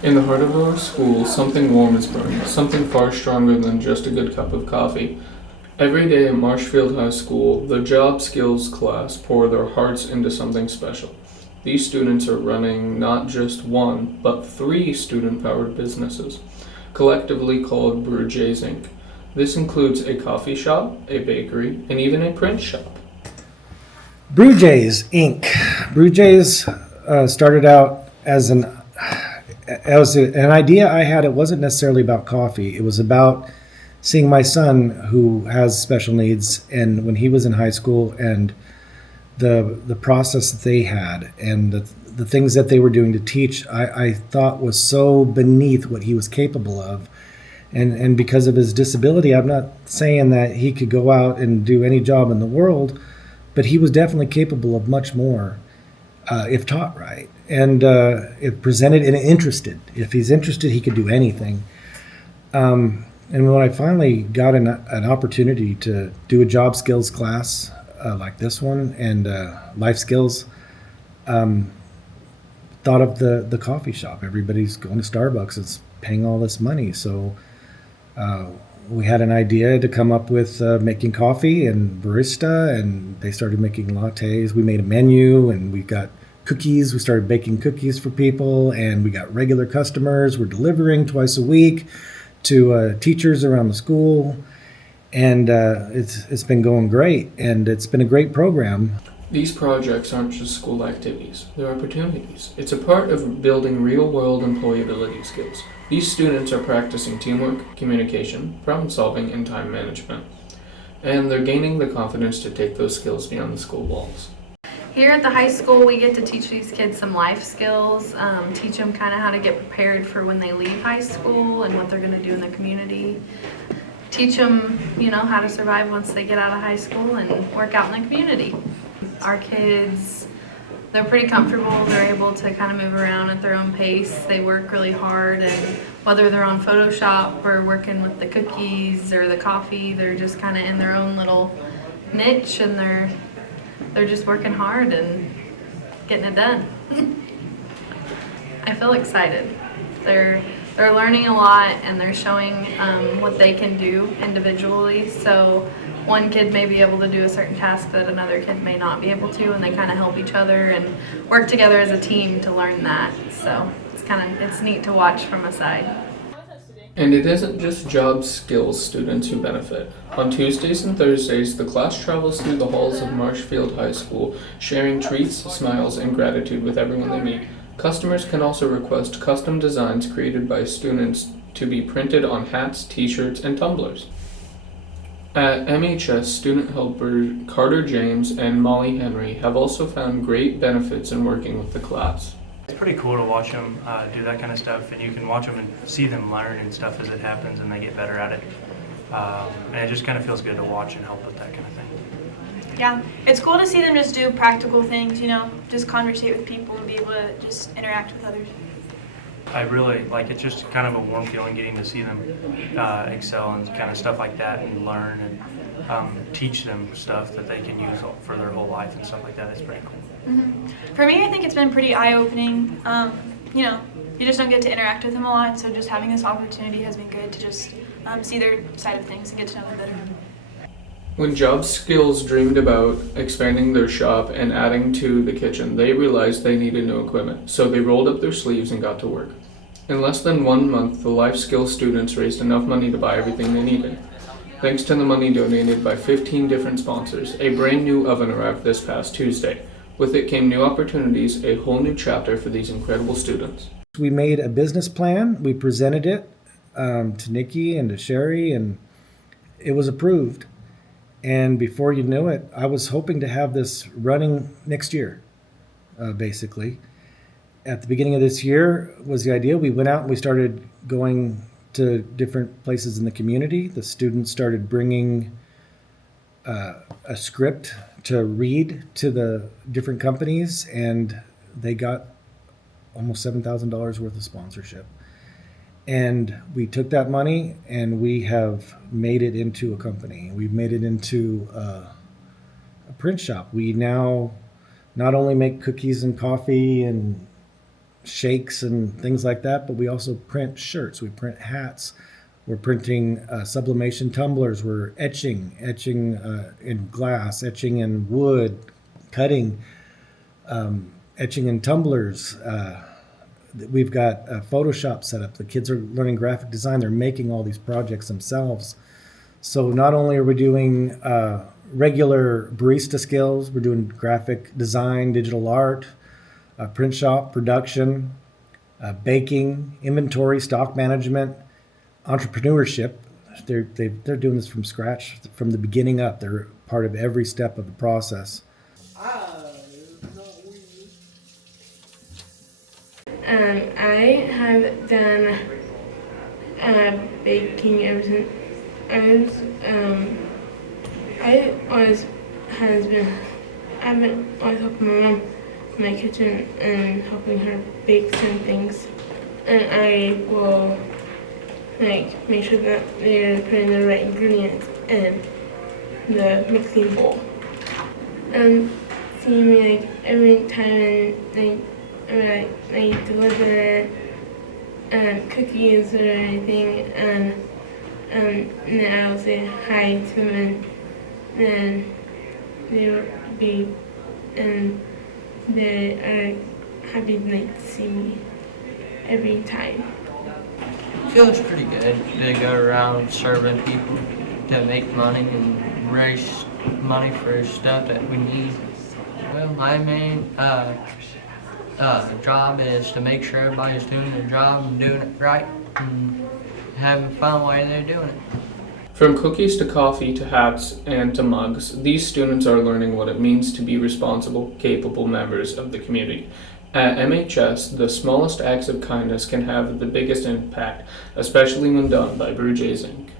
In the heart of our school, something warm is brewing, something far stronger than just a good cup of coffee. Every day at Marshfield High School, the job skills class pour their hearts into something special. These students are running not just one, but three student-powered businesses, collectively called Brew Inc. This includes a coffee shop, a bakery, and even a print shop. Brew Inc. Brew started out as an idea I had. It wasn't necessarily about coffee. It was about seeing my son who has special needs, and when he was in high school, and the process that they had and the things that they were doing to teach, I thought was so beneath what he was capable of. And because of his disability, I'm not saying that he could go out and do any job in the world, but he was definitely capable of much more if taught right. And if presented and interested. If he's interested, he could do anything. And when I finally got an opportunity to do a job skills class like this one and life skills, thought of the coffee shop. Everybody's going to Starbucks. It's paying all this money. So we had an idea to come up with making coffee and barista, and they started making lattes. We made a menu, and we got cookies. We started baking cookies for people, and we got regular customers. We're delivering twice a week to teachers around the school, and it's been going great, and it's been a great program. These projects aren't just school activities, they're opportunities. It's a part of building real-world employability skills. These students are practicing teamwork, communication, problem-solving, and time management. And they're gaining the confidence to take those skills beyond the school walls. Here at the high school, we get to teach these kids some life skills, teach them kind of how to get prepared for when they leave high school and what they're going to do in the community. Teach them, how to survive once they get out of high school and work out in the community. Our kids, they're pretty comfortable. They're able to kind of move around at their own pace. They work really hard, and whether they're on Photoshop or working with the cookies or the coffee, they're just kind of in their own little niche, and they're just working hard and getting it done. I feel excited. They're learning a lot, and they're showing what they can do individually. So one kid may be able to do a certain task that another kid may not be able to, and they kind of help each other and work together as a team to learn that. So it's neat to watch from a side. And it isn't just job skills students who benefit. On Tuesdays and Thursdays, the class travels through the halls of Marshfield High School, sharing treats, smiles, and gratitude with everyone they meet. Customers can also request custom designs created by students to be printed on hats, t-shirts, and tumblers. At MHS, student helper Carter James and Molly Henry have also found great benefits in working with the class. It's pretty cool to watch them do that kind of stuff, and you can watch them and see them learn and stuff as it happens, and they get better at it. And it just kind of feels good to watch and help with that kind of thing. Yeah, it's cool to see them just do practical things, just conversate with people and be able to just interact with others. I really like it's just kind of a warm feeling getting to see them excel and kind of stuff like that, and learn and teach them stuff that they can use for their whole life and stuff like that. It's pretty cool. Mm-hmm. For me, I think it's been pretty eye-opening. You just don't get to interact with them a lot, so just having this opportunity has been good to just see their side of things and get to know them better. When Job Skills dreamed about expanding their shop and adding to the kitchen, they realized they needed new equipment, so they rolled up their sleeves and got to work. In less than 1 month, the life skills students raised enough money to buy everything they needed. Thanks to the money donated by 15 different sponsors, a brand new oven arrived this past Tuesday. With it came new opportunities, a whole new chapter for these incredible students. We made a business plan. We presented it to Nikki and to Sherry, and it was approved. And before you know it, I was hoping to have this running next year, basically. At the beginning of this year was the idea. We went out and we started going to different places in the community. The students started bringing a script to read to the different companies, and they got almost $7,000 worth of sponsorship. And we took that money and we have made it into a company. We've made it into a print shop. We now not only make cookies and coffee and shakes and things like that, but we also print shirts, we print hats, we're printing sublimation tumblers, we're etching in glass, etching in wood, cutting, etching in tumblers. We've got Photoshop set up. The kids are learning graphic design. They're making all these projects themselves. So not only are we doing regular barista skills, we're doing graphic design, digital art, print shop, production, baking, inventory, stock management, entrepreneurship. They're doing this from scratch, from the beginning up. They're part of every step of the process. I have done baking ever since I've been always helping my mom in my kitchen and helping her bake some things, and I will make sure that they're putting the right ingredients in the mixing bowl. See me every time I deliver cookies or anything, and then I'll say hi to them, and then they'll be, and they are happy to see me every time. Feels pretty good to go around serving people to make money and raise money for stuff that we need. Well, my main job is to make sure everybody's doing their job and doing it right and having fun while they're doing it. From cookies to coffee to hats and to mugs, these students are learning what it means to be responsible, capable members of the community. At MHS, the smallest acts of kindness can have the biggest impact, especially when done by Brew Inc.